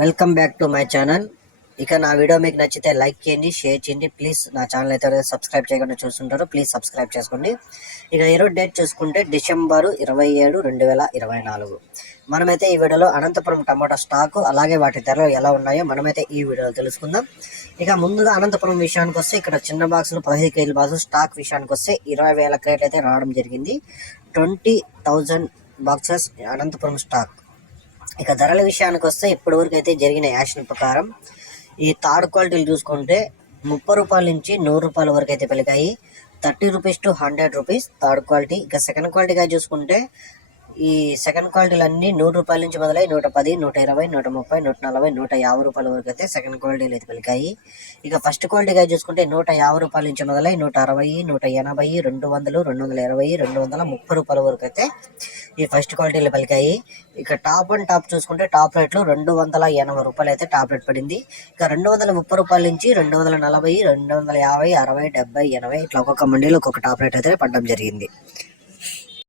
Welcome back to my channel ఇక నా video మీకు నచ్చితే లైక్ చేయండి షేర్ చేయండి. ప్లీజ్ నా ఛానల్ అయితే సబ్స్క్రైబ్ చేయకుండా చూస్తుంటారో ప్లీజ్ సబ్స్క్రైబ్ చేసుకోండి. ఇక ఈరోజు డేట్ చూసుకుంటే డిసెంబరు ఇరవై ఏడు రెండు వేల ఇరవై నాలుగు. మనమైతే ఈ వీడియోలో అనంతపురం టమాటా స్టాకు అలాగే వాటి ధరలు ఎలా ఉన్నాయో మనమైతే ఈ వీడియోలో తెలుసుకుందాం. ఇక ముందుగా అనంతపురం విషయానికి వస్తే ఇక్కడ చిన్న బాక్సులు పదిహేను కేజీల బాక్సులు స్టాక్ విషయానికి వస్తే ఇరవై వేల క్రేట్ అయితే రావడం జరిగింది. Twenty thousand boxes Anantapuram stock ఇక ధరల విషయానికి వస్తే ఇప్పటి వరకు అయితే జరిగిన యాక్షన్ ప్రకారం ఈ థర్డ్ క్వాలిటీలు చూసుకుంటే ముప్పై రూపాయల నుంచి నూరు రూపాయల వరకు అయితే పెరిగాయి. Thirty rupees to hundred rupees third quality. ఇక సెకండ్ క్వాలిటీగా చూసుకుంటే ఈ సెకండ్ క్వాలిటీలు అన్ని నూరు రూపాయల నుంచి మొదలై నూట పది నూట ఇరవై నూట ముప్పై నూట నలభై నూట యాభై రూపాయల వరకు అయితే సెకండ్ క్వాలిటీలు అయితే పలికాయి ఇక ఫస్ట్ క్వాలిటీగా చూసుకుంటే నూట యాభై రూపాయల నుంచి మొదలై నూట అరవై నూట ఎనభై రెండు వందలు రెండు వందల ఇరవై రెండు వందల ముప్పై రూపాయల వరకు అయితే ఈ ఫస్ట్ క్వాలిటీలు పలికాయి ఇక టాప్ అండ్ టాప్ చూసుకుంటే టాప్ రేట్లు రెండు వందల ఎనభై రూపాయలు అయితే టాప్ రేట్ పడింది. ఇక రెండు వందల ముప్పై రూపాయల నుంచి రెండు వందల నలభై రెండు వందల యాభై అరవై డెబ్బై ఎనభై ఇట్లా ఒక్కొక్క మండీలో ఒక్కొక్క టాప్ రేట్ అయితే పడడం జరిగింది.